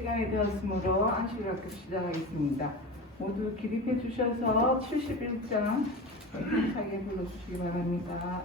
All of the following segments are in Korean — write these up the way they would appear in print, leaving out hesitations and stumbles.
시간이 되었으므로 안식일학교 시작하겠습니다. 모두 기립해 주셔서 71장 힘차게 불러주시기 바랍니다.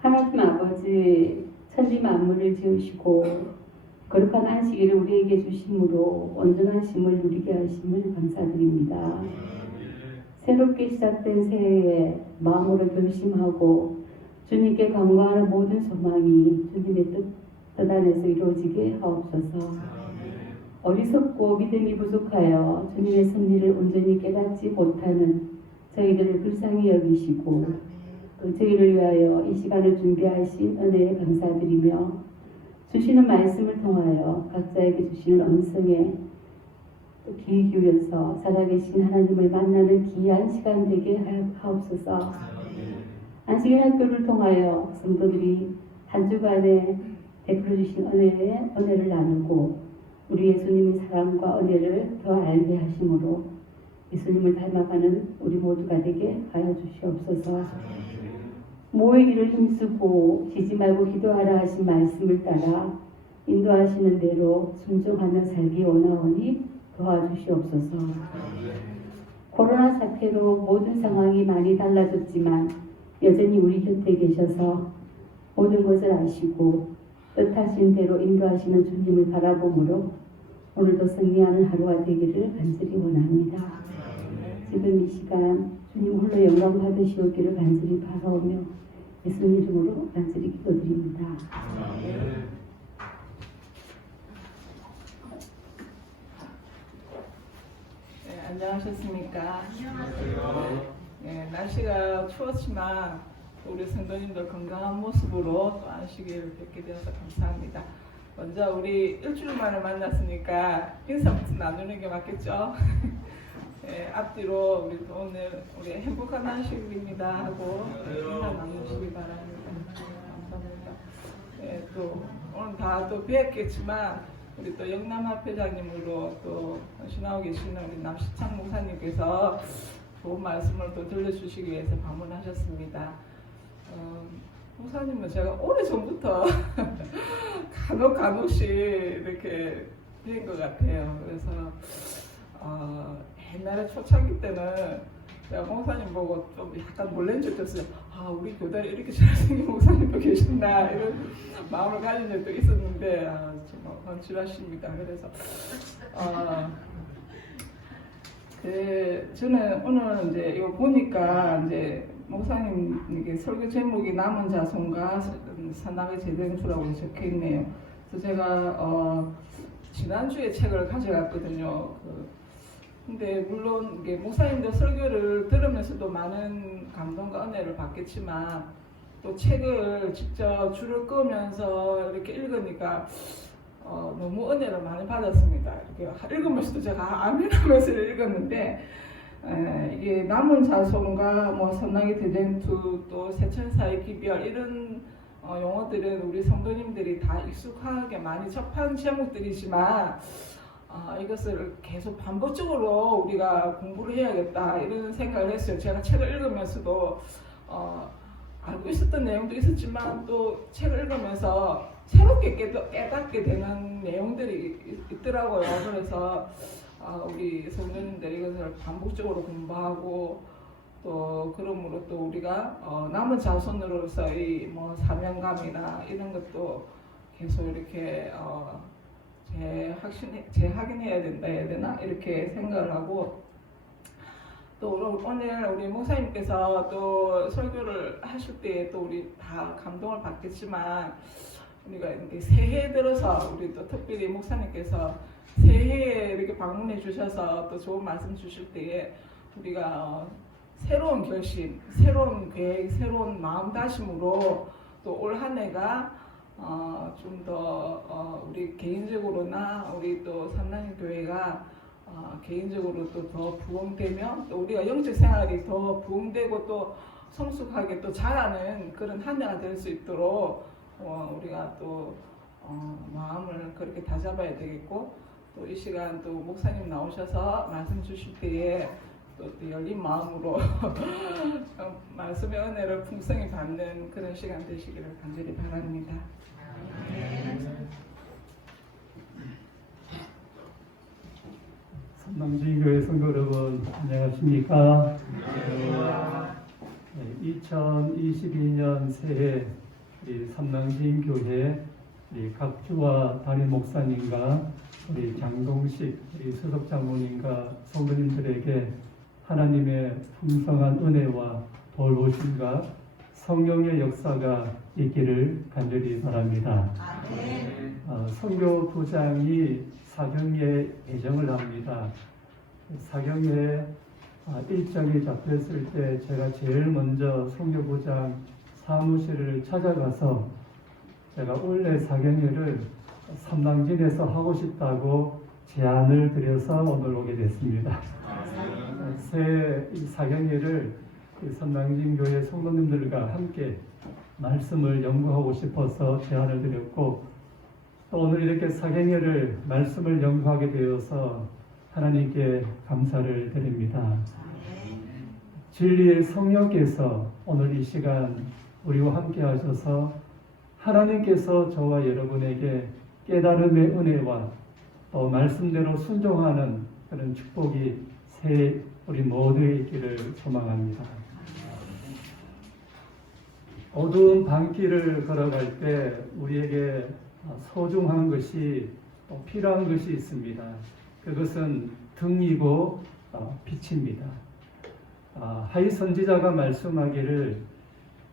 하나님 아버지, 천지 만물을 지으시고 거룩한 안식일을 우리에게 주심으로 온전한 쉼을 누리게 하심을 감사드립니다. 새롭게 시작된 새해에 마음으로 결심하고 주님께 간구하는 모든 소망이 주님의 뜻 안에서 이루어지게 하옵소서. 어리석고 믿음이 부족하여 주님의 섭리를 온전히 깨닫지 못하는 저희들을 불쌍히 여기시고 또 저희를 위하여 이 시간을 준비하신 은혜에 감사드리며 주시는 말씀을 통하여 각자에게 주시는 음성에 귀 기울여서 살아계신 하나님을 만나는 귀한 시간 되게 하옵소서. 안식일 학교를 통하여 성도들이 한 주간에 베풀어 주신 은혜를 나누고 우리 예수님의 사랑과 은혜를 더 알게 하심으로 예수님을 닮아가는 우리 모두가 되게 하여 주시옵소서. 모이기를 힘쓰고 쉬지 말고 기도하라 하신 말씀을 따라 인도하시는 대로 순종하며 살기 원하오니 도와주시옵소서. 코로나 사태로 모든 상황이 많이 달라졌지만 여전히 우리 곁에 계셔서 모든 것을 아시고 뜻하신 대로 인도하시는 주님을 바라보므로 오늘도 승리하는 하루가 되기를 간절히 원합니다. 지금 이 시간 주님 홀로 영광 받으시오기를 간절히 바라오며 예수님 이름으로 간절히 기도드립니다. 네, 안녕하셨습니까? 네, 날씨가 추웠지만 우리 성도님도 건강한 모습으로 또 안식일을 뵙게 되어서 감사합니다. 먼저 우리 일주일 만에 만났으니까 인사부터 나누는 게 맞겠죠? 네, 앞뒤로 우리 오늘 우리 행복한 안식일입니다 하고 인사 나누시기 바랍니다. 감사합니다. 네, 또 오늘 다 또 뵙겠지만 우리 또 영남합회장님으로 또 신하고 계시는 우리 남시창 목사님께서 좋은 말씀을 또 들려주시기 위해서 방문하셨습니다. 목사님은 제가 오래전부터 간혹씩 이렇게 뵌 것 같아요. 그래서 옛날에 초창기 때는 제가 목사님 보고 좀 약간 놀란 적도 있어요. 아, 우리 교단에 이렇게 잘생긴 목사님도 계신다 이런 마음을 가진 적도 있었는데 정말 건실하십니다. 그래서 저는 오늘 이제 이거 보니까 이제 목사님 이게 설교 제목이 남은 자손과 선악의 재생수라고 적혀 있네요. 그래서 제가 지난주에 책을 가져갔거든요. 근데 물론 이게 목사님들 설교를 들으면서도 많은 감동과 은혜를 받겠지만 또 책을 직접 줄을 끄면서 이렇게 읽으니까 너무 은혜를 많이 받았습니다. 이렇게 읽으면서도 제가 아멘하면서 읽었는데 이게 남은 자손과 뭐 선나기 대전투 또 새천사의 기별 이런 용어들은 우리 성도님들이 다 익숙하게 많이 접한 제목들이지만 이것을 계속 반복적으로 우리가 공부를 해야겠다 이런 생각을 했어요. 제가 책을 읽으면서도 알고 있었던 내용도 있었지만 또 책을 읽으면서 새롭게 깨닫게 되는 내용들이 있더라고요. 그래서 우리 성도님들 이것을 반복적으로 공부하고 또 그러므로 또 우리가 남은 자손으로서의 뭐 사명감이나 이런 것도 계속 이렇게 재확인해야 된다 해야 되나 이렇게 생각을 하고 또 오늘 우리 목사님께서 또 설교를 하실 때 또 우리 다 감동을 받겠지만 우리가 이렇게 새해 들어서 우리 또 특별히 목사님께서 새해에 이렇게 방문해 주셔서 또 좋은 말씀 주실 때에 우리가 새로운 결심, 새로운 계획, 새로운 마음다짐으로 또 올 한 해가 좀 더 우리 개인적으로나 우리 또 삼라님 교회가 개인적으로 또 더 부흥되며 또 우리가 영적 생활이 더 부흥되고 또 성숙하게 또 자라는 그런 한 해가 될 수 있도록 우리가 또 마음을 그렇게 다잡아야 되겠고 또 이 시간 또 목사님 나오셔서 말씀 주실 때에 또 열린 마음으로 말씀의 은혜를 풍성히 받는 그런 시간 되시기를 간절히 바랍니다. 삼남진교회 성도 여러분 안녕하십니까? 2022년 새해 우리 삼남진교회 우리 각주와 담임 목사님과 우리 장동식 우리 수석 장로님과 성도님들에게 하나님의 풍성한 은혜와 돌보심과 성령의 역사가 있기를 간절히 바랍니다. 선교부장이 사경에 예정을 합니다. 사경에 일정이 잡혔을 때 제가 제일 먼저 선교부장 사무실을 찾아가서 제가 원래 사경회를 삼당진에서 하고 싶다고 제안을 드려서 오늘 오게 됐습니다. 새 사경회를 삼당진교회 성도님들과 함께 말씀을 연구하고 싶어서 제안을 드렸고 또 오늘 이렇게 사경회를 말씀을 연구하게 되어서 하나님께 감사를 드립니다. 진리의 성령께서 오늘 이 시간 우리와 함께 하셔서 하나님께서 저와 여러분에게 깨달음의 은혜와 또 말씀대로 순종하는 그런 축복이 새 우리 모두에 있기를 소망합니다. 어두운 밤길을 걸어갈 때 우리에게 소중한 것이 필요한 것이 있습니다. 그것은 등이고 빛입니다. 하이 선지자가 말씀하기를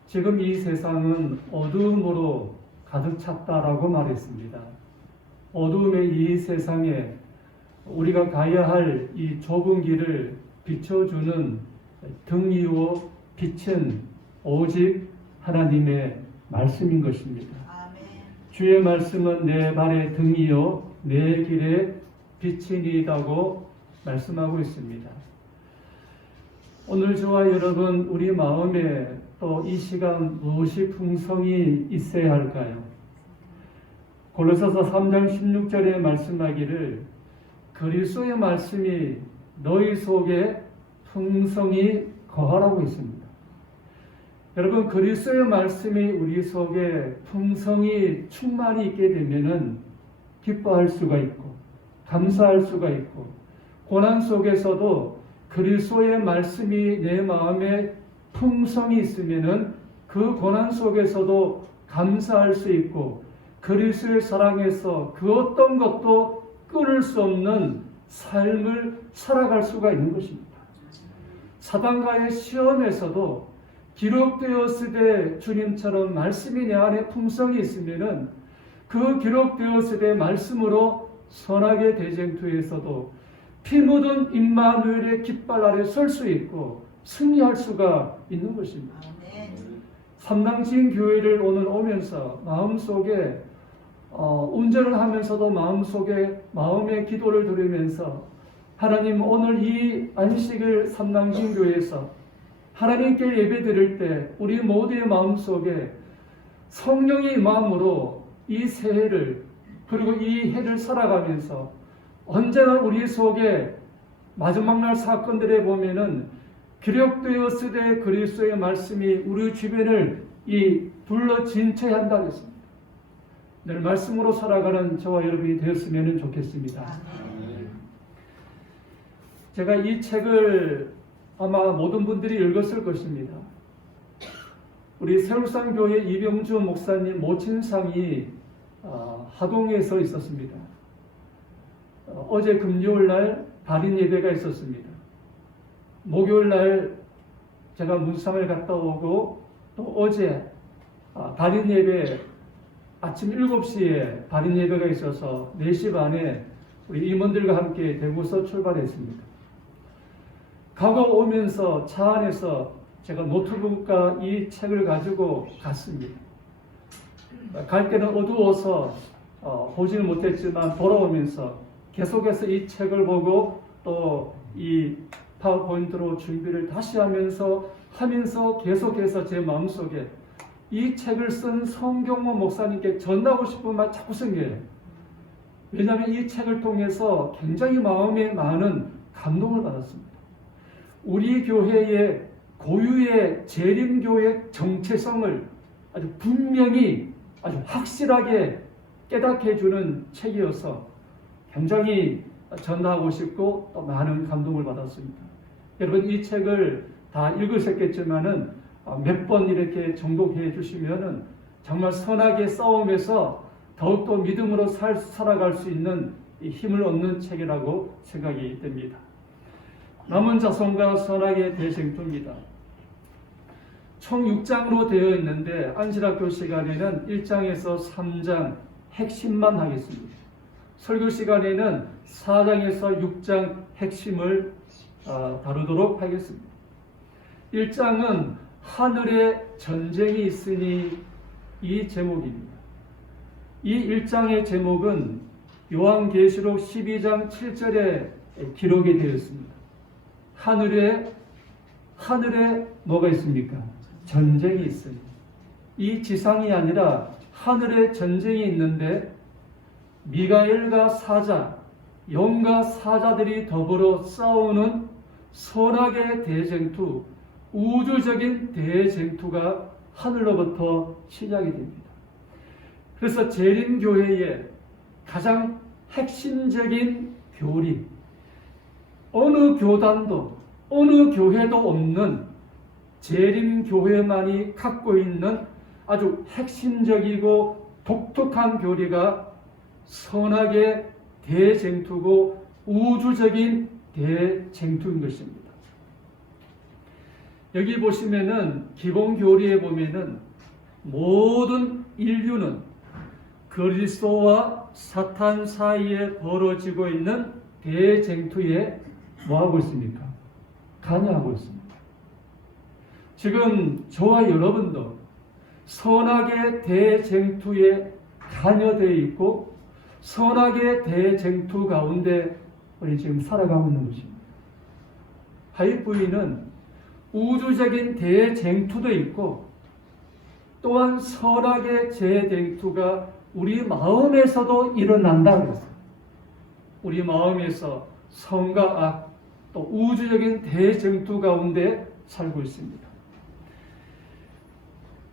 지금 이 세상은 어두움으로 가득 찼다라고 말했습니다. 어두움의 이 세상에 우리가 가야 할 이 좁은 길을 비춰주는 등이요 빛은 오직 하나님의 말씀인 것입니다. 주의 말씀은 내 발의 등이요 내 길의 빛이니이다고 말씀하고 있습니다. 오늘 저와 여러분 우리 마음에 또 이 시간 무엇이 풍성이 있어야 할까요? 골로새서 3장 16절에 말씀하기를 그리스도의 말씀이 너희 속에 풍성히 거하라고 있습니다. 여러분 그리스도의 말씀이 우리 속에 풍성히 충만히 있게 되면은 기뻐할 수가 있고 감사할 수가 있고 고난 속에서도 그리스도의 말씀이 내 마음에 풍성이 있으면은 그 고난 속에서도 감사할 수 있고 그리스도의 사랑에서 그 어떤 것도 끊을 수 없는 삶을 살아갈 수가 있는 것입니다. 사단과의 시험에서도 기록되었을 때 주님처럼 말씀이 내 안에 풍성이 있으면은 그 기록되었을 때 말씀으로 선하게 대쟁투에서도 피 묻은 임마누엘의 깃발 아래 설 수 있고 승리할 수가 있는 것입니다. 삼당진 교회를 오늘 오면서 마음속에 운전을 하면서도 마음속에 마음의 기도를 드리면서 하나님, 오늘 이 안식일 삼당진 교회에서 하나님께 예배 드릴 때 우리 모두의 마음속에 성령의 마음으로 이 새해를 그리고 이 해를 살아가면서 언제나 우리 속에 마지막 날 사건들에 보면은 기록되었을 때 그리스도의 말씀이 우리 주변을 둘러 진쳐야 한다 했습니다. 늘 말씀으로 살아가는 저와 여러분이 되었으면 좋겠습니다. 제가 이 책을 아마 모든 분들이 읽었을 것입니다. 우리 세울산교회 이병주 목사님 모친상이 하동에서 있었습니다. 어제 금요일 날 달인 예배가 있었습니다. 목요일 날 제가 문상을 갔다 오고 또 어제 달인 예배 아침 7시에 달인 예배가 있어서 4시 반에 우리 임원들과 함께 대구서 출발했습니다. 가고 오면서 차 안에서 제가 노트북과 이 책을 가지고 갔습니다. 갈 때는 어두워서 보지는 못했지만 돌아오면서 계속해서 이 책을 보고 또 이 파워포인트로 준비를 다시 하면서 계속해서 제 마음속에 이 책을 쓴 성경모 목사님께 전하고 싶은 말 자꾸 생겨요. 왜냐하면 이 책을 통해서 굉장히 마음에 많은 감동을 받았습니다. 우리 교회의 고유의 재림교회 정체성을 아주 분명히 아주 확실하게 깨닫게 해주는 책이어서 굉장히 전하고 싶고 또 많은 감동을 받았습니다. 여러분 이 책을 다 읽으셨겠지만은 몇 번 이렇게 정독해 주시면은 정말 선하게 싸움에서 더욱더 믿음으로 살아갈 수 있는 힘을 얻는 책이라고 생각이 됩니다. 남은 자손과 선하게 대쟁투입니다. 총 6장으로 되어 있는데 안식학교 시간에는 1장에서 3장 핵심만 하겠습니다. 설교 시간에는 4장에서 6장 핵심을 다루도록 하겠습니다. 1장은 하늘에 전쟁이 있으니 이 제목입니다. 이 1장의 제목은 요한계시록 12장 7절에 기록이 되어 있습니다. 하늘에 뭐가 있습니까? 전쟁이 있습니다. 이 지상이 아니라 하늘에 전쟁이 있는데 미가엘과 사자, 영과 사자들이 더불어 싸우는 선악의 대쟁투, 우주적인 대쟁투가 하늘로부터 시작이 됩니다. 그래서 재림교회의 가장 핵심적인 교리, 어느 교단도 어느 교회도 없는 재림교회만이 갖고 있는 아주 핵심적이고 독특한 교리가 선악의 대쟁투고 우주적인 대쟁투인 것입니다. 여기 보시면은 기본 교리에 보면은 모든 인류는 그리스도와 사탄 사이에 벌어지고 있는 대쟁투에 뭐하고 있습니까? 관여하고 있습니다. 지금 저와 여러분도 선악의 대쟁투에 관여되어 있고 선악의 대쟁투 가운데 우리 지금 살아가고 있는 것입니다. 하이브이는 우주적인 대쟁투도 있고 또한 선악의 대쟁투가 우리 마음에서도 일어난다 그랬어요. 우리 마음에서 선과 악, 또 우주적인 대쟁투 가운데 살고 있습니다.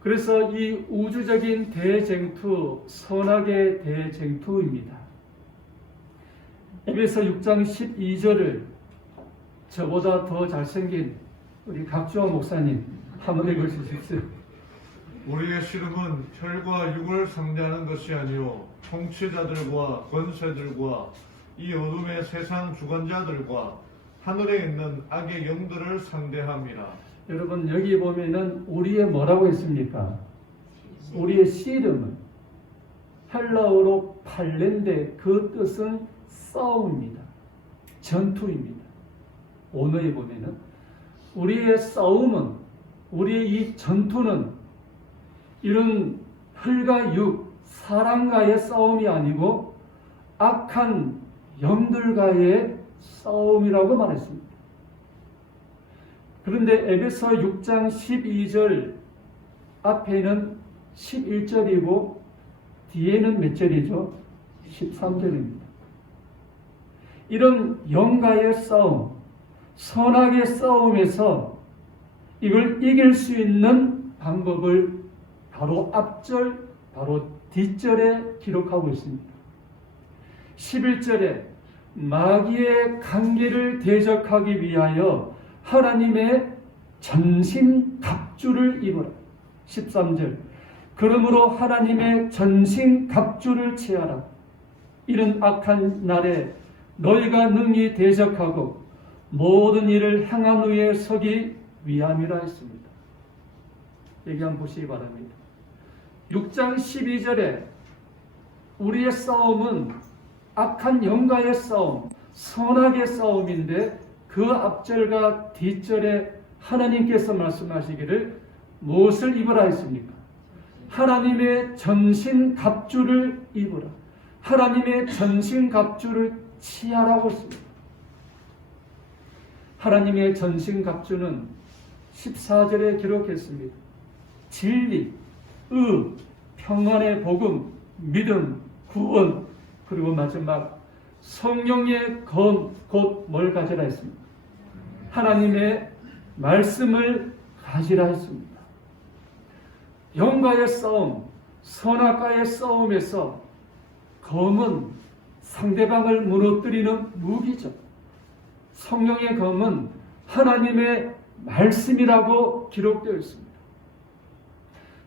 그래서 이 우주적인 대쟁투, 선악의 대쟁투입니다. 에베소 6장 12절을 저보다 더 잘생긴 우리 각주화 목사님 한번 읽어주십시오. 우리의 씨름은 혈과 육을 상대하는 것이 아니요 통치자들과 권세들과 이 어둠의 세상 주관자들과 하늘에 있는 악의 영들을 상대함이라. 여러분 여기 보면은 우리의 뭐라고 했습니까? 우리의 씨름은 헬라어로 팔렌데 그 뜻은 싸움입니다. 전투입니다. 오늘에 보면은 우리의 싸움은, 우리의 이 전투는 이런 혈과 육, 사람과의 싸움이 아니고 악한 영들과의 싸움이라고 말했습니다. 그런데 에베소 6장 12절 앞에는 11절이고 뒤에는 몇 절이죠? 13절입니다. 이런 영과의 싸움, 선악의 싸움에서 이걸 이길 수 있는 방법을 바로 앞절, 바로 뒷절에 기록하고 있습니다. 11절에 마귀의 관계를 대적하기 위하여 하나님의 전신 갑주를 입어라. 13절 그러므로 하나님의 전신 갑주를 취하라. 이런 악한 날에 너희가 능히 대적하고 모든 일을 행한 후에 서기 위함이라 했습니다. 여기 한번 보시기 바랍니다. 6장 12절에 우리의 싸움은 악한 영과의 싸움, 선악의 싸움인데 그 앞절과 뒷절에 하나님께서 말씀하시기를 무엇을 입으라 했습니까? 하나님의 전신 갑주를 입으라. 하나님의 전신 갑주를 취하라고 했습니다. 하나님의 전신 갑주는 14절에 기록했습니다. 진리, 의, 평안의 복음, 믿음, 구원, 그리고 마지막 성령의 건, 곧 뭘 가지라 했습니다. 하나님의 말씀을 가지라 했습니다. 영과의 싸움, 선악과의 싸움에서 검은 상대방을 무너뜨리는 무기죠. 성령의 검은 하나님의 말씀이라고 기록되어 있습니다.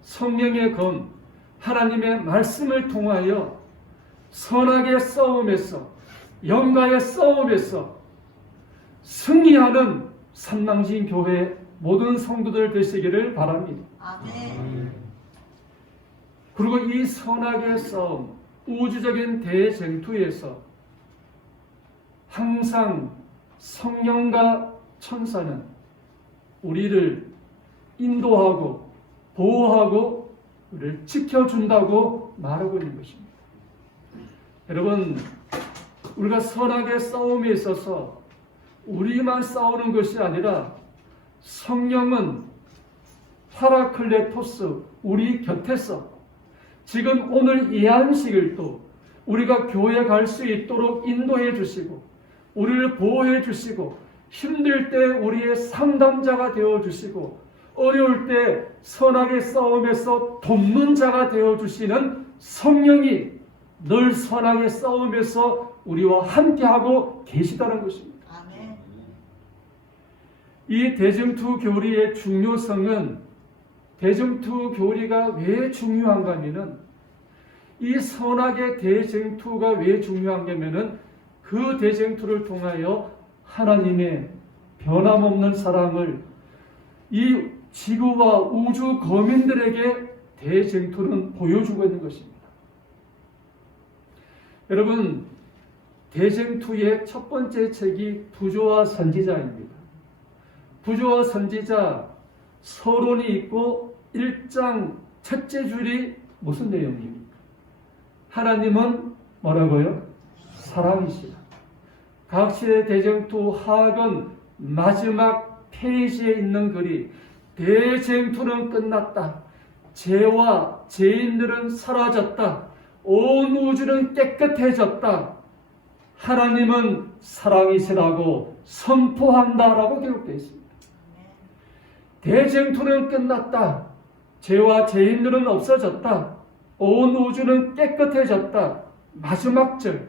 성령의 검, 하나님의 말씀을 통하여 선악의 싸움에서, 영과의 싸움에서 승리하는 삼랑신 교회 모든 성도들 되시기를 바랍니다. 아멘. 그리고 이 선악의 싸움, 우주적인 대쟁투에서 항상 성령과 천사는 우리를 인도하고 보호하고 우리를 지켜준다고 말하고 있는 것입니다. 여러분, 우리가 선악의 싸움에 있어서 우리만 싸우는 것이 아니라 성령은 파라클레토스, 우리 곁에서 지금 오늘 이 안식을 또 우리가 교회 갈 수 있도록 인도해 주시고 우리를 보호해 주시고 힘들 때 우리의 상담자가 되어 주시고 어려울 때 선악의 싸움에서 돕는 자가 되어 주시는 성령이 늘 선악의 싸움에서 우리와 함께하고 계시다는 것입니다. 아멘. 이 대쟁투 교리의 중요성은 대쟁투 교리가 왜 중요한가 하면은 이 선악의 대쟁투가 왜 중요한가 하면은 그 대쟁투를 통하여 하나님의 변함없는 사랑을 이 지구와 우주 거민들에게 대쟁투는 보여주고 있는 것입니다. 여러분, 대쟁투의 첫 번째 책이 부조와 선지자입니다. 부조와 선지자 서론이 있고 1장 첫째 줄이 무슨 내용입니까? 하나님은 뭐라고요? 사랑이시라. 각시의 대쟁투 하악은 마지막 페이지에 있는 글이 대쟁투는 끝났다. 죄와 죄인들은 사라졌다. 온 우주는 깨끗해졌다. 하나님은 사랑이시라고 선포한다라고 기록되어 있습니다. 대쟁투는 끝났다. 죄와 죄인들은 없어졌다. 온 우주는 깨끗해졌다. 마지막 절,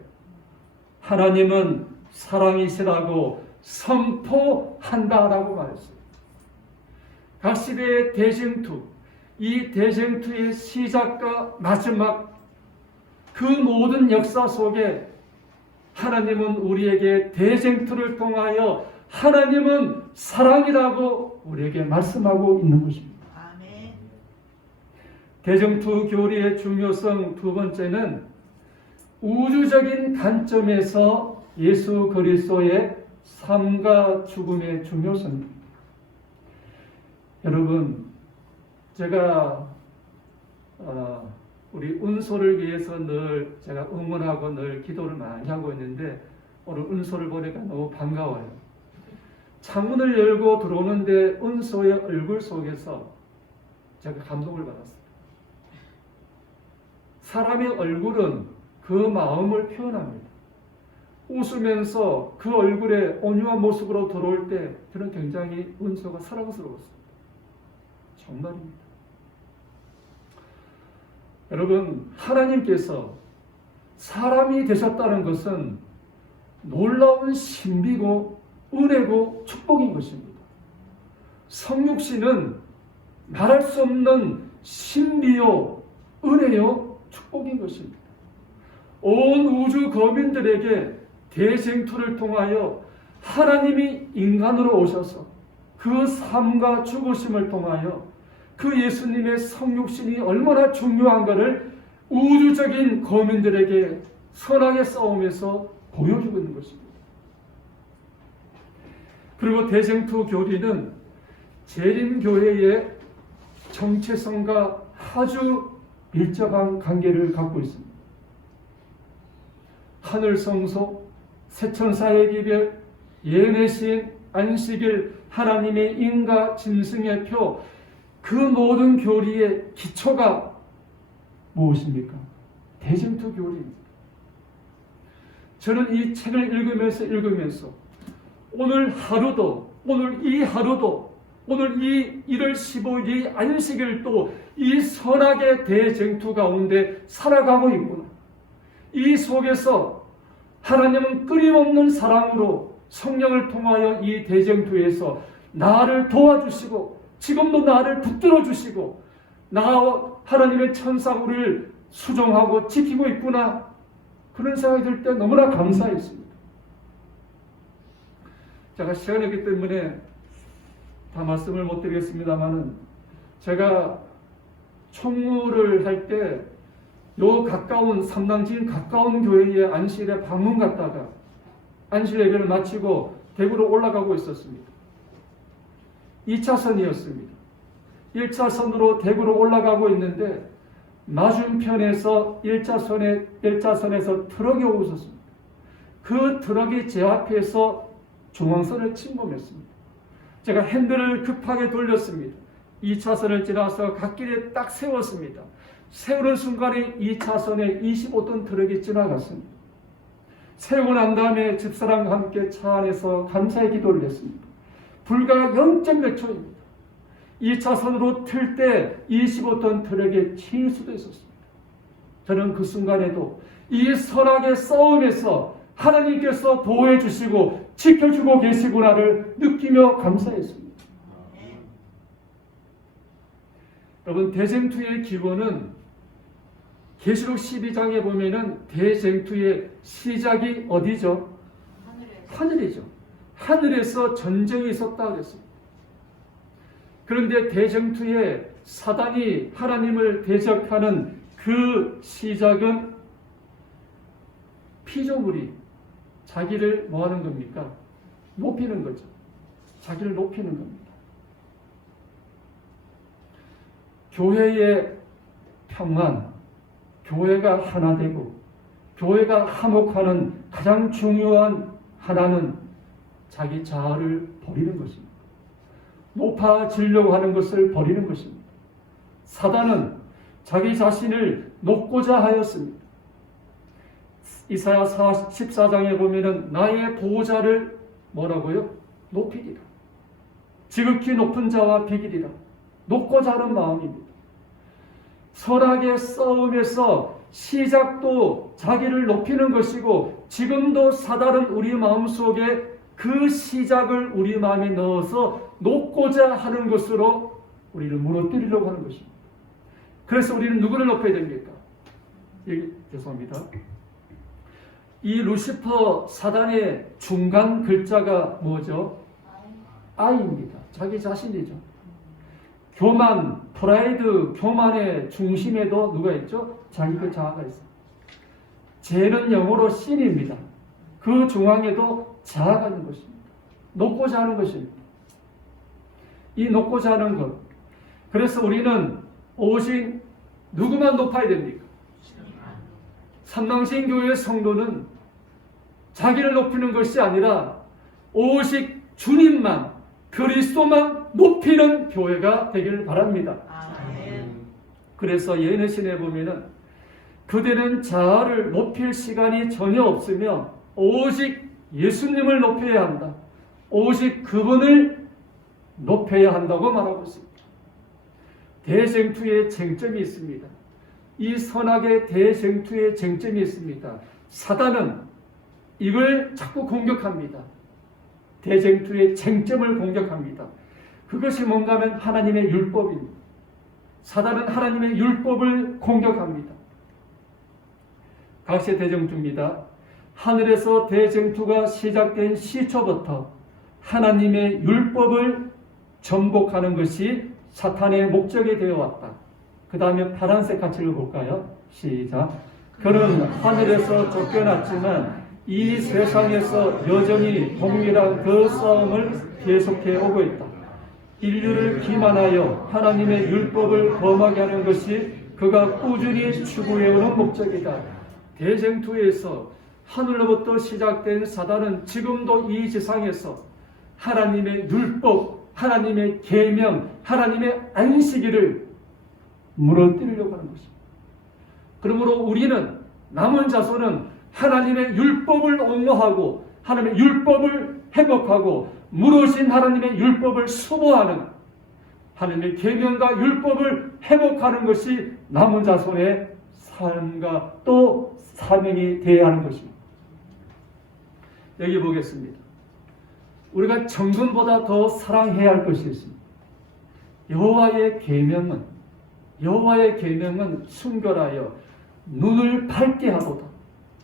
하나님은 사랑이시라고 선포한다라고 말했습니다. 각 시대의 대쟁투, 이 대쟁투의 시작과 마지막 그 모든 역사 속에 하나님은 우리에게 대쟁투를 통하여 하나님은 사랑이라고 우리에게 말씀하고 있는 것입니다. 아멘. 대정투 교리의 중요성 두 번째는 우주적인 관점에서 예수 그리스도의 삶과 죽음의 중요성입니다. 여러분, 제가 우리 운소를 위해서 늘 제가 응원하고 늘 기도를 많이 하고 있는데 오늘 운소를 보니까 너무 반가워요. 창문을 열고 들어오는데 운소의 얼굴 속에서 제가 감동을 받았어요. 사람의 얼굴은 그 마음을 표현합니다. 웃으면서 그 얼굴에 온유한 모습으로 들어올 때 저는 굉장히 운소가 사랑스러웠습니다. 정말입니다. 여러분, 하나님께서 사람이 되셨다는 것은 놀라운 신비고 은혜고 축복인 것입니다. 성육신은 말할 수 없는 신비요 은혜요 축복인 것입니다. 온 우주 거민들에게 대쟁투를 통하여 하나님이 인간으로 오셔서 그 삶과 죽으심을 통하여 그 예수님의 성육신이 얼마나 중요한가를 우주적인 거민들에게 선하게 싸우면서 보여주고 있는 것입니다. 그리고 대쟁투 교리는 재림교회의 정체성과 아주 밀접한 관계를 갖고 있습니다. 하늘성소, 세천사의 기별, 예언의 시인, 안식일, 하나님의 인과 짐승의 표, 그 모든 교리의 기초가 무엇입니까? 대쟁투 교리입니다. 저는 이 책을 읽으면서 오늘 하루도, 오늘 이 1월 15일 이 안식일도 이 선악의 대쟁투 가운데 살아가고 있구나. 이 속에서 하나님은 끊임없는 사랑으로 성령을 통하여 이 대쟁투에서 나를 도와주시고 지금도 나를 붙들어 주시고 나와 하나님의 천사구를 수종하고 지키고 있구나. 그런 생각이 들 때 너무나 감사했습니다. 제가 시간이 없기 때문에 다 말씀을 못 드리겠습니다만은 제가 총무를 할 때 요 가까운 삼당진 가까운 교회의 안식일에 방문 갔다가 안식 예배를 마치고 대구로 올라가고 있었습니다. 2차선이었습니다. 1차선으로 대구로 올라가고 있는데 맞은편에서 1차선에서 트럭이 오고 있었습니다. 그 트럭이 제 앞에서 중앙선을 침범했습니다. 제가 핸들을 급하게 돌렸습니다. 2차선을 지나서 갓길에 딱 세웠습니다. 세우는 순간에 2차선에 25톤 트럭이 지나갔습니다. 세우고 난 다음에 집사람과 함께 차 안에서 감사의 기도를 했습니다. 불과 0.몇 초입니다. 2차선으로 틀 때 25톤 트럭에 치일 수도 있었습니다. 저는 그 순간에도 이 선악의 싸움에서 하나님께서 보호해 주시고 지켜주고 계시구나를 느끼며 감사했습니다. 여러분, 대쟁투의 기본은 계시록 12장에 보면은 대쟁투의 시작이 어디죠? 하늘이죠. 하늘에서 전쟁이 있었다 그랬습니다. 그런데 대쟁투에 사단이 하나님을 대적하는 그 시작은 피조물이 자기를 뭐 하는 겁니까? 높이는 거죠. 자기를 높이는 겁니다. 교회의 평안, 교회가 하나 되고 교회가 화목하는 가장 중요한 하나는 자기 자아를 버리는 것입니다. 높아지려고 하는 것을 버리는 것입니다. 사단은 자기 자신을 높고자 하였습니다. 이사야 14장에 보면은 나의 보호자를 뭐라고요? 높이리라. 지극히 높은 자와 비기리라. 높고자 하는 마음입니다. 선악의 싸움에서 시작도 자기를 높이는 것이고 지금도 사단은 우리 마음속에 그 시작을 우리 마음에 넣어서 높고자 하는 것으로 우리를 무너뜨리려고 하는 것입니다. 그래서 우리는 누구를 높여야 됩니까? 죄송합니다. 이 루시퍼 사단의 중간 글자가 뭐죠? I입니다. 자기 자신이죠. 교만, 프라이드, 교만의 중심에도 누가 있죠? 자기 그 자아가 있습니다. 죄는 영어로 신입니다. 그 중앙에도 자아가 있는 것입니다. 높고자 하는 것입니다. 이 높고자 하는 것. 그래서 우리는 오직 누구만 높아야 됩니까? 삼당신교회 성도는 자기를 높이는 것이 아니라 오직 주님만, 그리스도만 높이는 교회가 되기를 바랍니다. 그래서 예언의 보면은 그대는 자아를 높일 시간이 전혀 없으며 오직 예수님을 높여야 한다. 오직 그분을 높여야 한다고 말하고 있습니다. 대쟁투의 쟁점이 있습니다. 이 선악의 대쟁투의 쟁점이 있습니다. 사단은 이걸 자꾸 공격합니다. 대쟁투의 쟁점을 공격합니다. 그것이 뭔가 하면 하나님의 율법입니다. 사단은 하나님의 율법을 공격합니다. 각세 대쟁투입니다. 하늘에서 대쟁투가 시작된 시초부터 하나님의 율법을 전복하는 것이 사탄의 목적이 되어왔다. 그 다음에 파란색 같이 읽어볼까요? 시작. 그는 하늘에서 쫓겨났지만 이 세상에서 여전히 동일한 그 싸움을 계속해 오고 있다. 인류를 기만하여 하나님의 율법을 범하게 하는 것이 그가 꾸준히 추구해오는 목적이다. 대쟁투에서 하늘로부터 시작된 사단은 지금도 이 지상에서 하나님의 율법, 하나님의 계명, 하나님의 안식일을 무너뜨리려고 하는 것입니다. 그러므로 우리는 남은 자손은 하나님의 율법을 옹호하고 하나님의 율법을 회복하고 무너진 하나님의 율법을 수호하는 하나님의 계명과 율법을 회복하는 것이 남은 자손의 삶과 또 사명이 되어야 하는 것입니다. 여기 보겠습니다. 우리가 정금보다 더 사랑해야 할 것이 있습니다. 여호와의 계명은 순결하여 눈을 밝게 하도다.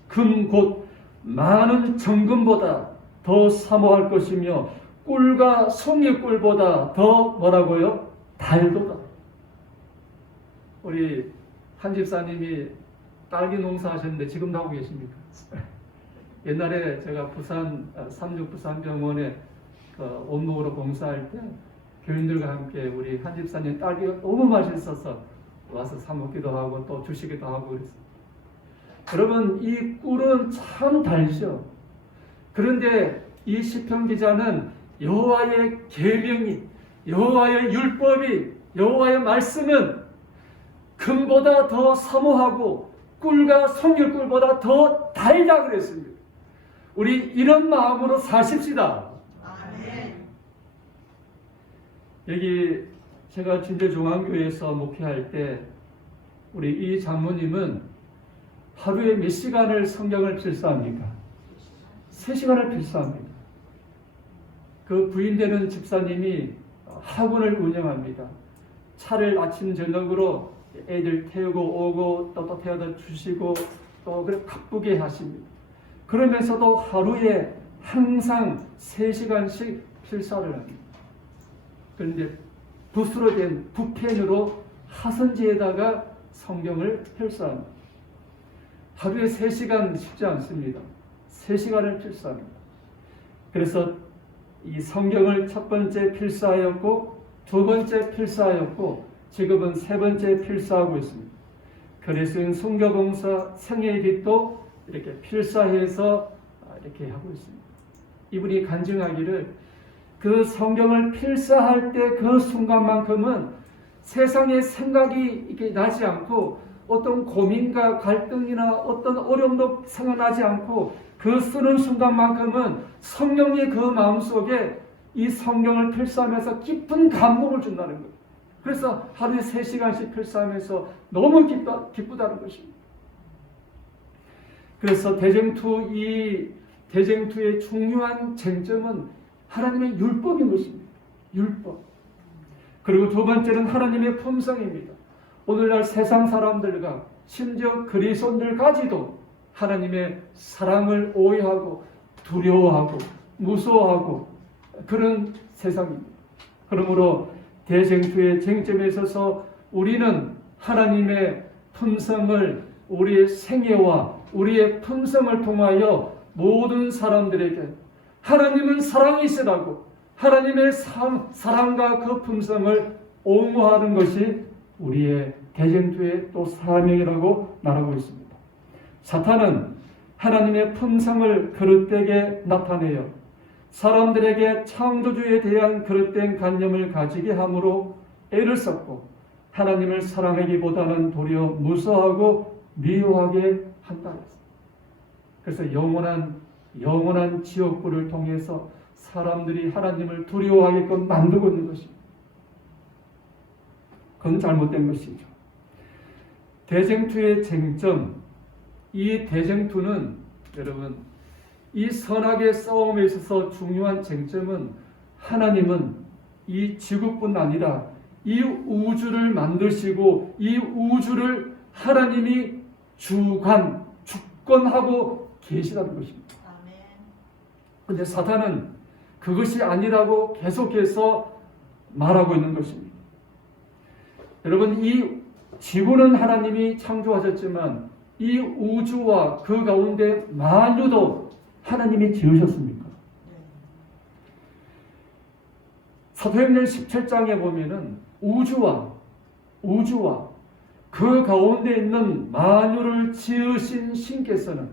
금 곧 많은 정금보다 더 사모할 것이며 꿀과 송이꿀보다 더 뭐라고요? 달도다. 우리 한 집사님이 딸기 농사하셨는데 지금도 하고 계십니까? 옛날에 제가 삼육 부산병원에 온목으로 봉사할 때 교인들과 함께 우리 한 집사님 딸기가 너무 맛있어서 와서 사 먹기도 하고 또 주시기도 하고 그랬습니다. 여러분, 이 꿀은 참 달죠. 그런데 이 시편 기자는 여호와의 계명이, 여호와의 율법이, 여호와의 말씀은 금보다 더 사모하고 꿀과 송이꿀보다 더 달다 그랬습니다. 우리 이런 마음으로 사십시다. 여기 제가 진대중앙교회에서 목회할 때 우리 이 장모님은 하루에 몇 시간을 성경을 필사합니까? 3시간을 필사합니다. 그 부인되는 집사님이 학원을 운영합니다. 차를 아침 저녁으로 애들 태우고 오고 또 태워다 주시고 또 그래 바쁘게 하십니다. 그러면서도 하루에 항상 3시간씩 필사를 합니다. 그런데 붓으로 된 붓펜으로 하선지에다가 성경을 필사합니다. 하루에 3시간 쉽지 않습니다. 3시간을 필사합니다. 그래서 이 성경을 첫 번째 필사하였고 두 번째 필사하였고 지금은 세 번째 필사하고 있습니다. 그리스도인 선교봉사 생애의 빛도 이렇게 필사해서 이렇게 하고 있습니다. 이분이 간증하기를 그 성경을 필사할 때 그 순간만큼은 세상의 생각이 이렇게 나지 않고 어떤 고민과 갈등이나 어떤 어려움도 생각나지 않고 그 쓰는 순간만큼은 성령이 그 마음속에 이 성경을 필사하면서 깊은 감동을 준다는 거예요. 그래서 하루에 3시간씩 필사하면서 너무 기쁘다는 것입니다. 그래서 이 대쟁투의 중요한 쟁점은 하나님의 율법인 것입니다. 율법. 그리고 두 번째는 하나님의 품성입니다. 오늘날 세상 사람들과 심지어 그리스도인들까지도 하나님의 사랑을 오해하고 두려워하고 무서워하고 그런 세상입니다. 그러므로 대쟁투의 쟁점에 있어서 우리는 하나님의 품성을 우리의 생애와 우리의 품성을 통하여 모든 사람들에게 하나님은 사랑이시라고 하나님의 사랑과 그 품성을 옹호하는 것이 우리의 대쟁투의 또 사명이라고 말하고 있습니다. 사탄은 하나님의 품성을 그릇되게 나타내어 사람들에게 창조주에 대한 그릇된 관념을 가지게 함으로 애를 썼고 하나님을 사랑하기보다는 도리어 무서워하고 미워하게 한다. 그래서 영원한 지옥불을 통해서 사람들이 하나님을 두려워하게끔 만들고 있는 것입니다. 그건 잘못된 것이죠. 대쟁투의 쟁점, 이 대쟁투는 여러분 이 선악의 싸움에 있어서 중요한 쟁점은 하나님은 이 지구뿐 아니라 이 우주를 만드시고 이 우주를 하나님이 주권하고 계시다는 것입니다. 그런데 사탄은 그것이 아니라고 계속해서 말하고 있는 것입니다. 여러분 이 지구는 하나님이 창조하셨지만 이 우주와 그 가운데 만유도 하나님이 지으셨습니까? 사도행전 17장에 보면은 우주와 그 가운데 있는 만유를 지으신 신께서는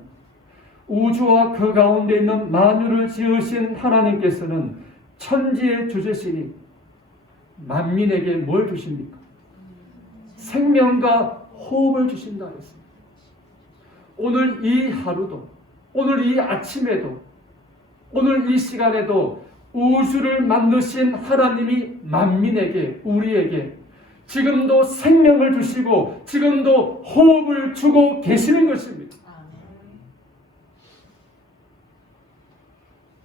우주와 그 가운데 있는 만유를 지으신 하나님께서는 천지의 주제시니 만민에게 뭘 주십니까? 생명과 호흡을 주신다 했습니다. 오늘 이 하루도 오늘 이 아침에도 오늘 이 시간에도 우주를 만드신 하나님이 만민에게 우리에게 지금도 생명을 주시고 지금도 호흡을 주고 계시는 것입니다.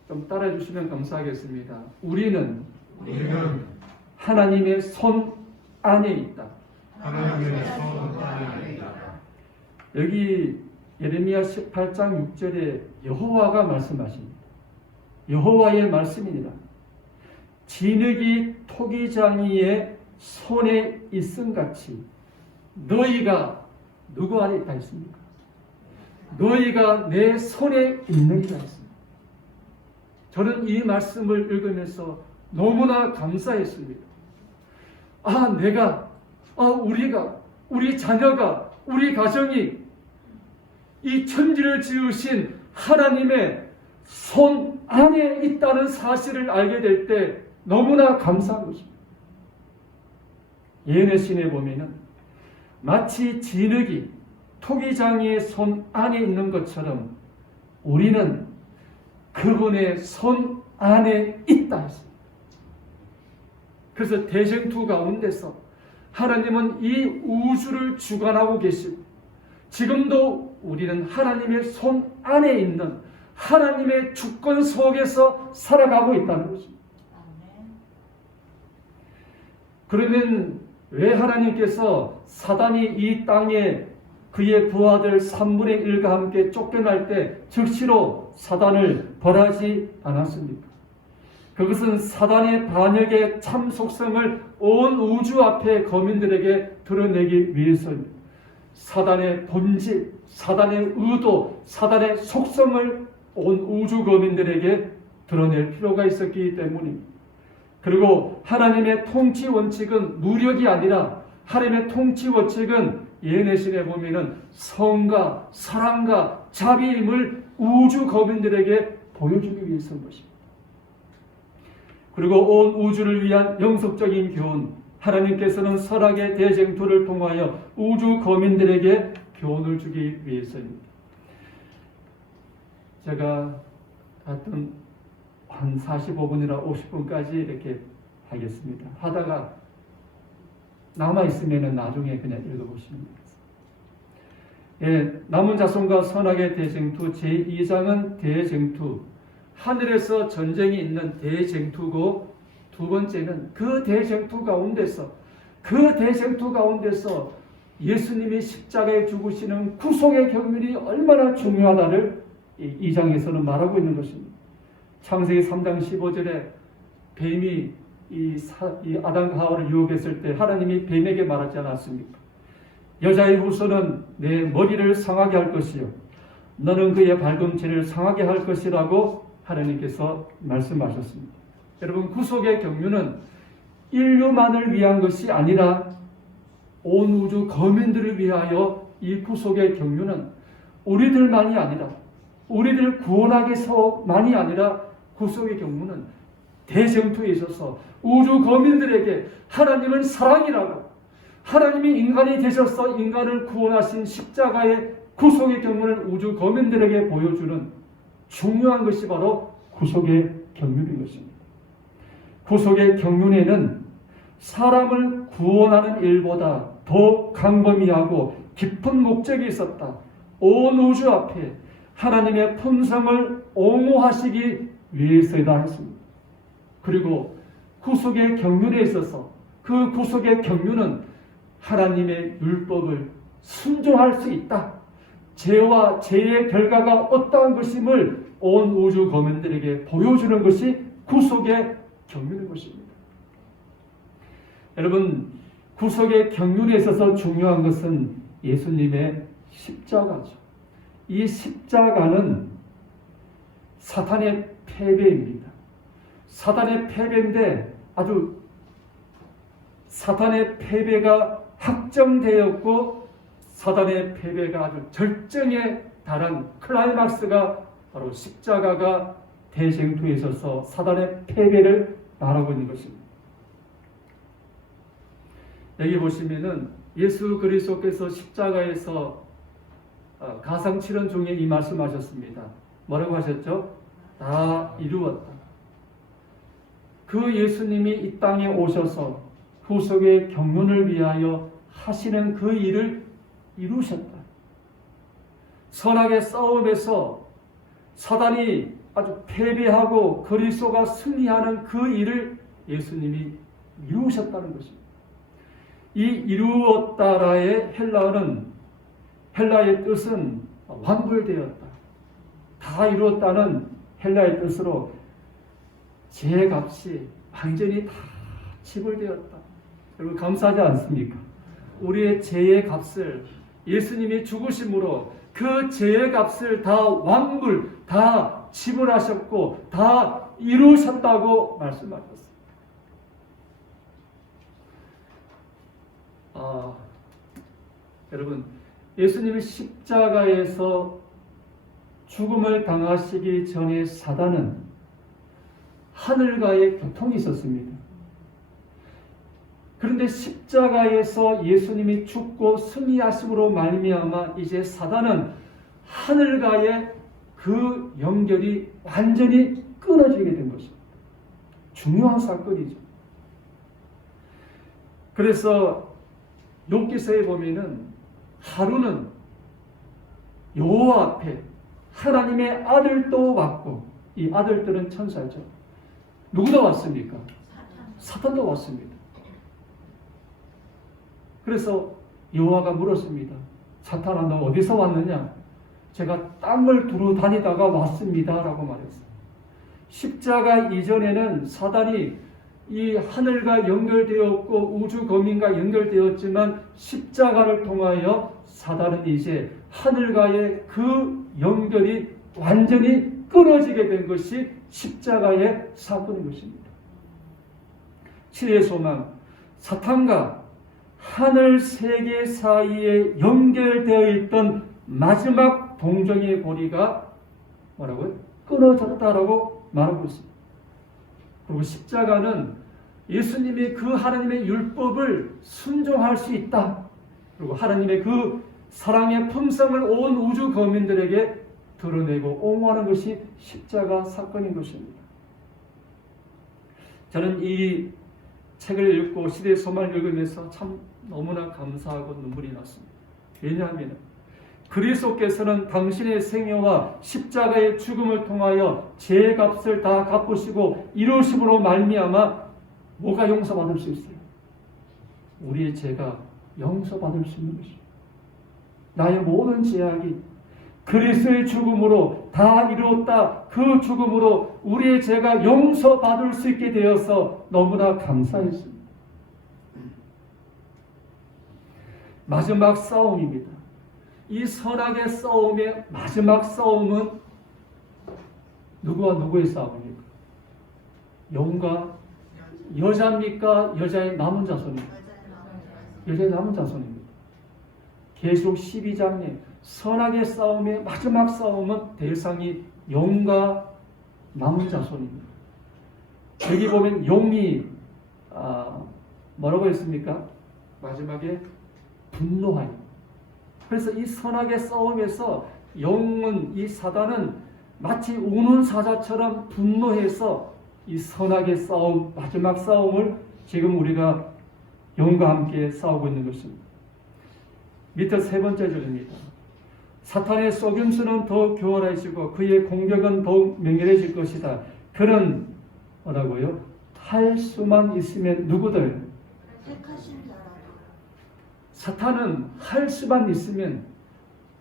좀 따라해 주시면 감사하겠습니다. 우리는 하나님의 손 안에 있다. 하나님의 손 안에 있다. 여기 예레미야 18장 6절에 여호와가 말씀하십니다. 여호와의 말씀이니라. 진흙이 토기장이의 손에 있음같이 너희가 누구 안에 있다 했습니까? 너희가 내 손에 있느니라 했습니다. 저는 이 말씀을 읽으면서 너무나 감사했습니다. 우리가, 우리 자녀가, 우리 가정이 이 천지를 지으신 하나님의 손 안에 있다는 사실을 알게 될 때 너무나 감사한 것입니다. 예언의 신에 보면은 마치 진흙이 토기장이의 손 안에 있는 것처럼 우리는 그분의 손 안에 있다 했습니다. 그래서 대쟁투 가운데서 하나님은 이 우주를 주관하고 계시고 지금도 우리는 하나님의 손 안에 있는 하나님의 주권 속에서 살아가고 있다는 것입니다. 그러면 왜 하나님께서 사단이 이 땅에 그의 부하들 3분의 1과 함께 쫓겨날 때 즉시로 사단을 벌하지 않았습니까? 그것은 사단의 반역의 참 속성을 온 우주 앞에 거민들에게 드러내기 위해서입니다. 사단의 본질, 사단의 의도, 사단의 속성을 온 우주 거민들에게 드러낼 필요가 있었기 때문입니다. 그리고 하나님의 통치 원칙은 무력이 아니라 하나님의 통치 원칙은 예언의 신에 보면은 성과 사랑과 자비임을 우주 거민들에게 보여주기 위해서인 것입니다. 그리고 온 우주를 위한 영속적인 교훈, 하나님께서는 설악의 대쟁투를 통하여 우주 거민들에게 교훈을 주기 위해서입니다. 제가 하여튼 한 45분이나 50분까지 이렇게 하겠습니다. 하다가 남아있으면 나중에 그냥 읽어보시면 되겠습니다. 남은 자손과 선악의 대쟁투 제2장은 대쟁투, 하늘에서 전쟁이 있는 대쟁투고, 두 번째는 그 대쟁투 가운데서 예수님이 십자가에 죽으시는 구속의 경륜이 얼마나 중요하다를 이 장에서는 말하고 있는 것입니다. 창세기 3장 15절에 뱀이 이 아담과 하와를 유혹했을 때 하나님이 뱀에게 말하지 않았습니까? 여자의 후손은 내 머리를 상하게 할 것이요 너는 그의 발꿈치를 상하게 할 것이라고 하나님께서 말씀하셨습니다. 여러분, 구속의 경륜은 인류만을 위한 것이 아니라 온 우주 거민들을 위하여 이 구속의 경륜은 우리들만이 아니라 우리들 구원하기 위해서만이 아니라 구속의 경륜은 대쟁투에 있어서 우주 거민들에게 하나님은 사랑이라고, 하나님이 인간이 되셔서 인간을 구원하신 십자가의 구속의 경륜을 우주 거민들에게 보여주는 중요한 것이 바로 구속의 경륜인 것입니다. 구속의 경륜에는 사람을 구원하는 일보다 더 광범위하고 깊은 목적이 있었다. 온 우주 앞에 하나님의 품성을 옹호하시기 위해서이다 했습니다. 그리고 구속의 경륜에 있어서 그 구속의 경륜은 하나님의 율법을 순종할 수 있다. 죄와 죄의 결과가 어떠한 것임을 온 우주 거민들에게 보여주는 것이 구속의 경륜인 것입니다. 여러분, 구속의 경륜에 있어서 중요한 것은 예수님의 십자가죠. 이 십자가는 사탄의 패배입니다. 사탄의 패배인데 아주 사탄의 패배가 확정되었고 사탄의 패배가 아주 절정에 달한 클라이막스가 바로 십자가가 대쟁투에 있어서 사탄의 패배를 말하고 있는 것입니다. 여기 보시면은 예수 그리스도께서 십자가에서 가상칠언 중에 이 말씀하셨습니다. 뭐라고 하셨죠? 다 이루었다. 그 예수님이 이 땅에 오셔서 구속의 경륜을 위하여 하시는 그 일을 이루셨다. 선악의 싸움에서 사단이 아주 패배하고 그리스도가 승리하는 그 일을 예수님이 이루셨다는 것입니다. 이 이루었다라의 헬라의 뜻은 완불되었다. 다 이루었다는 헬라의 뜻으로 죄의 값이 완전히 다 지불되었다. 여러분, 감사하지 않습니까? 우리의 죄의 값을 예수님이 죽으심으로 그 죄의 값을 다 완불, 다 지불하셨고 다 이루셨다고 말씀하셨습니다. 여러분, 예수님이 십자가에서 죽음을 당하시기 전에 사단은 하늘과의 교통이 있었습니다. 그런데 십자가에서 예수님이 죽고 승리하심으로 말미암아 이제 사단은 하늘과의 그 연결이 완전히 끊어지게 된 것입니다. 중요한 사건이죠. 그래서 욥기서에 보면은 하루는 여호와 앞에 하나님의 아들도 왔고, 이 아들들은 천사죠. 누구도 왔습니까? 사탄도 왔습니다. 그래서 여호와가 물었습니다. 사탄아, 너 어디서 왔느냐? 제가 땅을 두루 다니다가 왔습니다 라고 말했어요. 십자가 이전에는 사단이 이 하늘과 연결되었고 우주 거민과 연결되었지만 십자가를 통하여 사단은 이제 하늘과의 그 연결이 완전히 끊어지게 된 것이 십자가의 사건인 것입니다. 치유의 소망, 사탄과 하늘 세계 사이에 연결되어 있던 마지막 동정의 고리가 뭐라고요? 끊어졌다라고 말하고 있습니다. 그리고 십자가는 예수님이 그 하나님의 율법을 순종할 수 있다. 그리고 하나님의 그 사랑의 품성을 온 우주 거민들에게 드러내고 옹호하는 것이 십자가 사건인 것입니다. 저는 이 책을 읽고 시대의 소망을 읽으면서 참 너무나 감사하고 눈물이 났습니다. 왜냐하면 그리스도께서는 당신의 생애와 십자가의 죽음을 통하여 죄의 값을 다 갚으시고 이루심으로 말미암아 뭐가 용서받을 수 있어요? 우리의 죄가 용서받을 수 있는 것입니다. 나의 모든 죄악이 그리스도의 죽음으로 다 이루었다. 그 죽음으로 우리의 죄가 용서받을 수 있게 되어서 너무나 감사했습니다. 마지막 싸움입니다. 이 선악의 싸움의 마지막 싸움은 누구와 누구의 싸움입니까? 영과 여자입니까? 여자의 남은 자손입니까? 여자의 남은 자손입니다. 계시록 12장에 선악의 싸움의 마지막 싸움은 대상이 영과 남은 자손입니다. 여기 보면 용이 뭐라고 했습니까? 마지막에 분노하여. 그래서 이 선악의 싸움에서 영은, 이 사단은 마치 우는 사자처럼 분노해서 이 선악의 싸움, 마지막 싸움을 지금 우리가 영과 함께 싸우고 있는 것입니다. 밑에 세 번째 절입니다. 사탄의 속임수는 더욱 교활해지고 그의 공격은 더욱 맹렬해질 것이다. 그는 뭐라고요? 할 수만 있으면 누구들? 사탄은 할 수만 있으면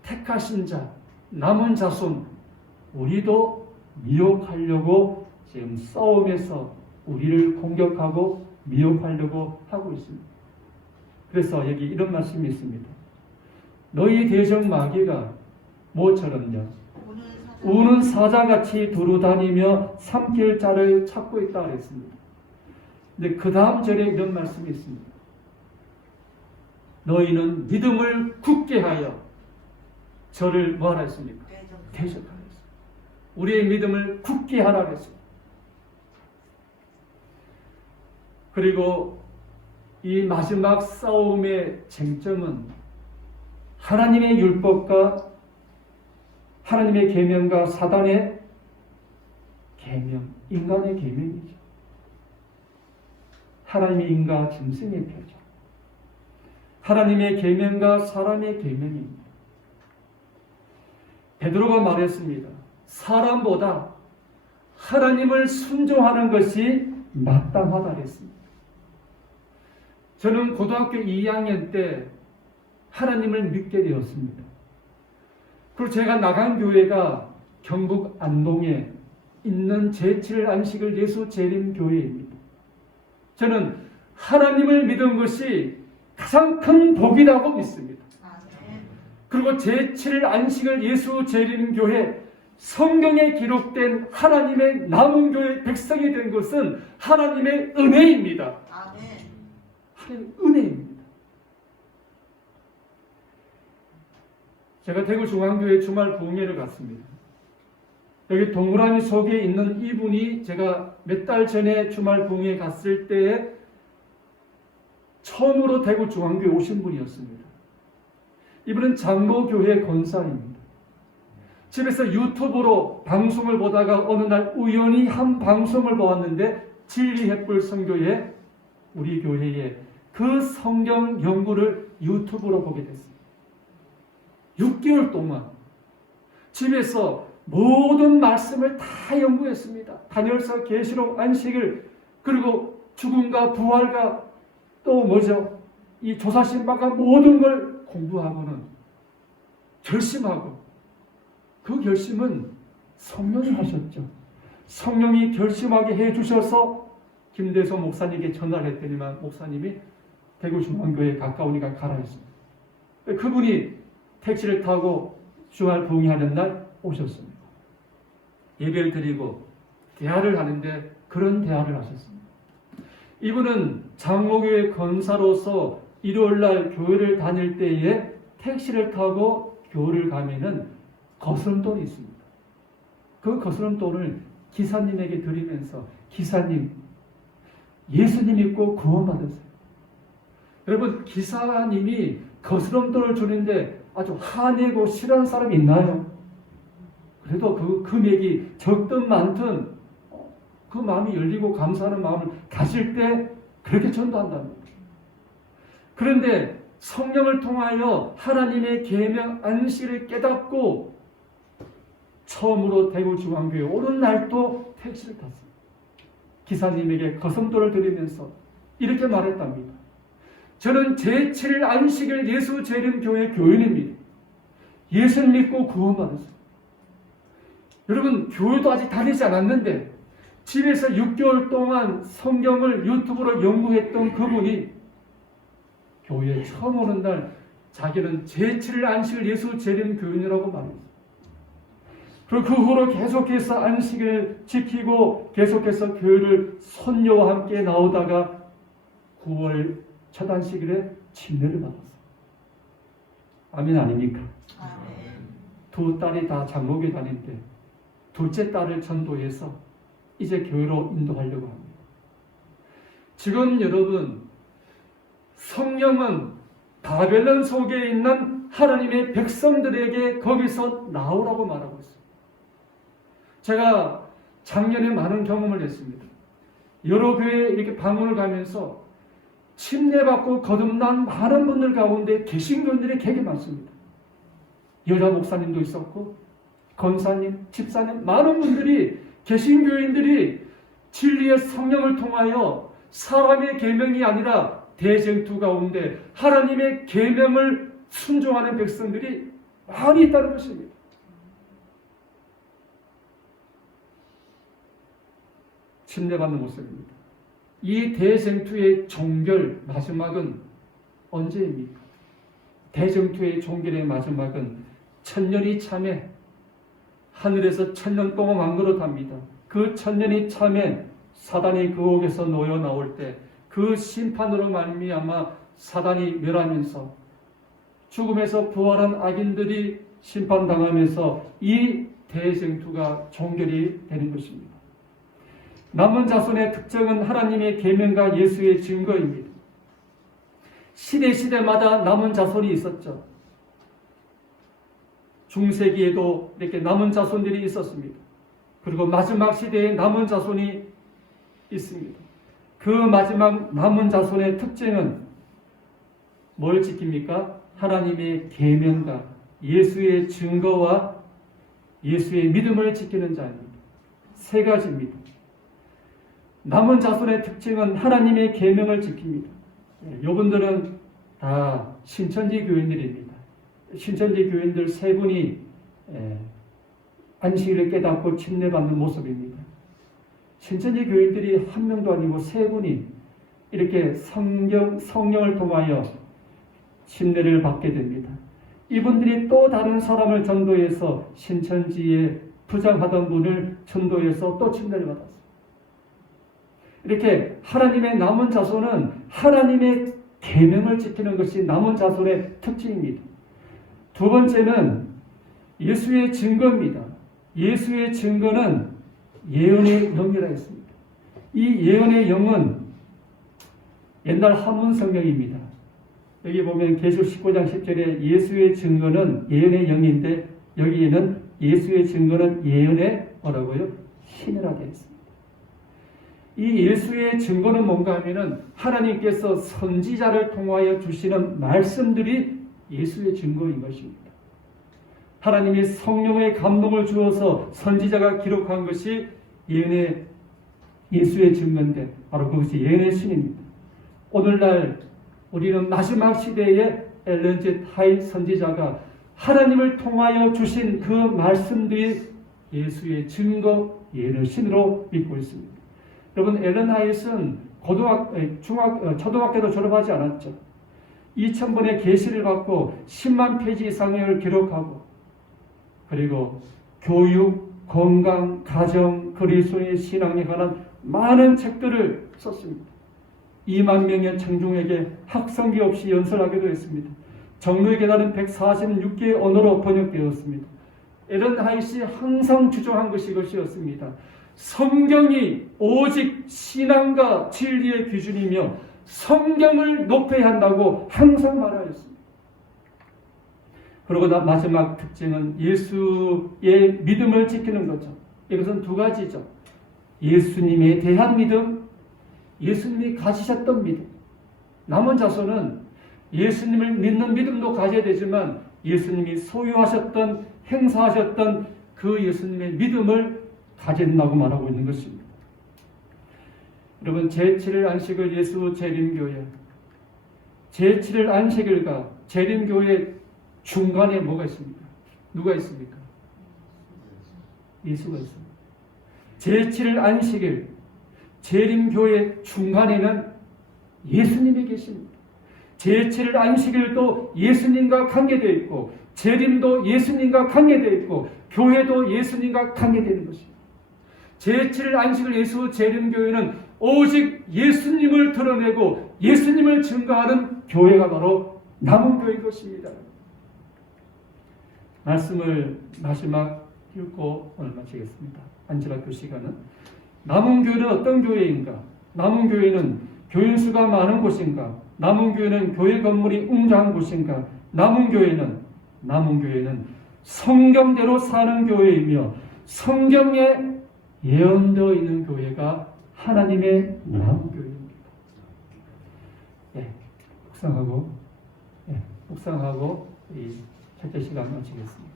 택하신 자, 남은 자손, 우리도 미혹하려고 지금 싸움에서 우리를 공격하고 미혹하려고 하고 있습니다. 그래서 여기 이런 말씀이 있습니다. 너희 대적 마귀가 뭐처럼요? 우는 사자같이 두루다니며 삼킬 자를 찾고 있다 그랬습니다. 근데 그 다음 절에 이런 말씀이 있습니다. 너희는 믿음을 굳게 하여 저를 뭐하라 했습니까? 대적하라 했습니다. 우리의 믿음을 굳게 하라 했습니다. 그리고 이 마지막 싸움의 쟁점은 하나님의 율법과 하나님의 계명과 사단의 계명, 인간의 계명이죠. 하나님의 인과 짐승의 표적. 하나님의 계명과 사람의 계명입니다. 베드로가 말했습니다. 사람보다 하나님을 순종하는 것이 마땅하다 했습니다. 저는 고등학교 2학년 때 하나님을 믿게 되었습니다. 그리고 제가 나간 교회가 경북 안동에 있는 제7 안식일 예수 재림 교회입니다. 저는 하나님을 믿은 것이 가장 큰 복이라고 믿습니다. 그리고 제7 안식일 예수 재림 교회 성경에 기록된 하나님의 남은 교회 백성이 된 것은 하나님의 은혜입니다. 하나님의 은혜입니다. 제가 대구 중앙교회 주말 부흥회를 갔습니다. 여기 동그라미 속에 있는 이분이 제가 몇 달 전에 주말 부흥회 갔을 때에 처음으로 대구 중앙교회 오신 분이었습니다. 이분은 장로교회 권사입니다. 집에서 유튜브로 방송을 보다가 어느 날 우연히 한 방송을 보았는데 진리햇불 선교회 우리 교회에 그 성경 연구를 유튜브로 보게 됐습니다. 6개월 동안 집에서 모든 말씀을 다 연구했습니다. 다니엘서, 계시록, 안식일, 그리고 죽음과 부활과 또 뭐죠? 이 조사신방과 모든 걸 공부하고는 결심하고 그 결심은 성령이 하셨죠. 성령이 결심하게 해주셔서 김대성 목사님께 전화를 했더니만 목사님이 대구 중앙교회에 가까우니까 가라 했습니다. 그분이 택시를 타고 주말 부흥회하는 날 오셨습니다. 예배를 드리고 대화를 하는데 그런 대화를 하셨습니다. 이분은 장로교회 권사로서 일요일날 교회를 다닐 때에 택시를 타고 교회를 가면은 거스름돈이 있습니다. 그 거스름돈을 기사님에게 드리면서 기사님, 예수님 믿고 구원받으세요. 여러분, 기사님이 거스름돈을 주는데 아주 화내고 싫어하는 사람이 있나요? 그래도 그 금액이 적든 많든 그 마음이 열리고 감사하는 마음을 가질 때 그렇게 전도한답니다. 그런데 성령을 통하여 하나님의 계명 안식을 깨닫고 처음으로 대구 중앙교회 오는 날도 택시를 탔습니다. 기사님에게 거성도를 드리면서 이렇게 말했답니다. 저는 제7일 안식일 예수 재림교회 교인입니다. 예수 믿고 구원받았어요. 여러분, 교회도 아직 다니지 않았는데 집에서 6개월 동안 성경을 유튜브로 연구했던 그분이 교회에 처음 오는 날 자기는 제7일 안식을 예수 재림 교인이라고 말했어요. 그리고 그 후로 계속해서 안식을 지키고 계속해서 교회를 손녀와 함께 나오다가 9월 첫 안식일에 침례를 받았어요. 아멘 아닙니까? 두 딸이 다 장로교 다니는데 둘째 딸을 전도해서 이제 교회로 인도하려고 합니다. 지금 여러분, 성령은 바벨론 속에 있는 하나님의 백성들에게 거기서 나오라고 말하고 있어요. 제가 작년에 많은 경험을 했습니다. 여러 교회에 이렇게 방문을 가면서 침례받고 거듭난 많은 분들 가운데 개신교인들이 되게 많습니다. 여자 목사님도 있었고 권사님, 집사님, 많은 분들이 개신교인들이 진리의 성령을 통하여 사람의 계명이 아니라 대쟁투 가운데 하나님의 계명을 순종하는 백성들이 많이 있다는 것입니다. 침례받는 모습입니다. 이 대쟁투의 종결 마지막은 언제입니까? 대쟁투의 종결의 마지막은 천년이 참에 하늘에서 천년 동안 왕노릇합니다. 그 천년이 참에 사단이 그 옥에서 놓여 나올 때 그 심판으로 말미암아 사단이 멸하면서 죽음에서 부활한 악인들이 심판당하면서 이 대쟁투가 종결이 되는 것입니다. 남은 자손의 특징은 하나님의 계명과 예수의 증거입니다. 시대마다 남은 자손이 있었죠. 중세기에도 이렇게 남은 자손들이 있었습니다. 그리고 마지막 시대에 남은 자손이 있습니다. 그 마지막 남은 자손의 특징은 뭘 지킵니까? 하나님의 계명과 예수의 증거와 예수의 믿음을 지키는 자입니다. 세 가지입니다. 남은 자손의 특징은 하나님의 계명을 지킵니다. 이분들은 다 신천지 교인들입니다. 신천지 교인들 세 분이 안식일을 깨닫고 침례받는 모습입니다. 신천지 교인들이 한 명도 아니고 세 분이 이렇게 성령을 통하여 침례를 받게 됩니다. 이분들이 또 다른 사람을 전도해서 신천지에 부장하던 분을 전도해서 또 침례를 받았어요. 이렇게 하나님의 남은 자손은 하나님의 계명을 지키는 것이 남은 자손의 특징입니다. 두 번째는 예수의 증거입니다. 예수의 증거는 예언의 영이라 했습니다. 이 예언의 영은 옛날 한문 성경입니다. 여기 보면 계시록 19장 10절에 예수의 증거는 예언의 영인데 여기에는 예수의 증거는 예언의 뭐라고요? 신이라 되어 있습니다. 이 예수의 증거는 뭔가 하면은 하나님께서 선지자를 통하여 주시는 말씀들이 예수의 증거인 것입니다. 하나님이 성령의 감동을 주어서 선지자가 기록한 것이 예수의 증거인데 바로 그것이 예언의 신입니다. 오늘날 우리는 마지막 시대에 엘렌 G. 화이트 선지자가 하나님을 통하여 주신 그 말씀들이 예수의 증거, 예언의 신으로 믿고 있습니다. 여러분, 엘렌 화이트는 초등학교도 졸업하지 않았죠. 2000번의 계시를 받고 10만 페이지 이상을 기록하고 그리고 교육, 건강, 가정, 그리스도의 신앙에 관한 많은 책들을 썼습니다. 2만 명의 청중에게 학성기 없이 연설하기도 했습니다. 정로의 계단은 146개의 언어로 번역되었습니다. 엘렌 화이트이 항상 주장한 것이 이것이었습니다. 성경이 오직 신앙과 진리의 기준이며 성경을 높여야 한다고 항상 말하였습니다. 그리고 마지막 특징은 예수의 믿음을 지키는 거죠. 이것은 두 가지죠. 예수님에 대한 믿음, 예수님이 가지셨던 믿음. 남은 자손은 예수님을 믿는 믿음도 가져야 되지만 예수님이 소유하셨던, 행사하셨던 그 예수님의 믿음을 가진다고 말하고 있는 것입니다. 여러분, 제7일 안식을 예수 재림교회, 제7일 안식일과 재림교회 중간에 뭐가 있습니까? 누가 있습니까? 예수가 있습니다. 제7일 안식일 재림교회 중간에는 예수님이 계십니다. 제7일 안식일도 예수님과 관계되어 있고 재림도 예수님과 관계되어 있고 교회도 예수님과 관계되는 것입니다. 제7일 안식일 예수 재림교회는 오직 예수님을 드러내고 예수님을 증거하는 교회가 바로 남은교회인 것입니다. 말씀을 마지막 읽고 오늘 마치겠습니다. 안지락교 시간은 남은교회는 어떤 교회인가? 남은교회는 교인수가 많은 곳인가? 남은교회는 교회 건물이 웅장한 곳인가? 남은교회는 성경대로 사는 교회이며 성경에 예언되어 있는 교회가 하나님의 남은교회입니다. 묵상하고 이 첫째 시간 마치겠습니다.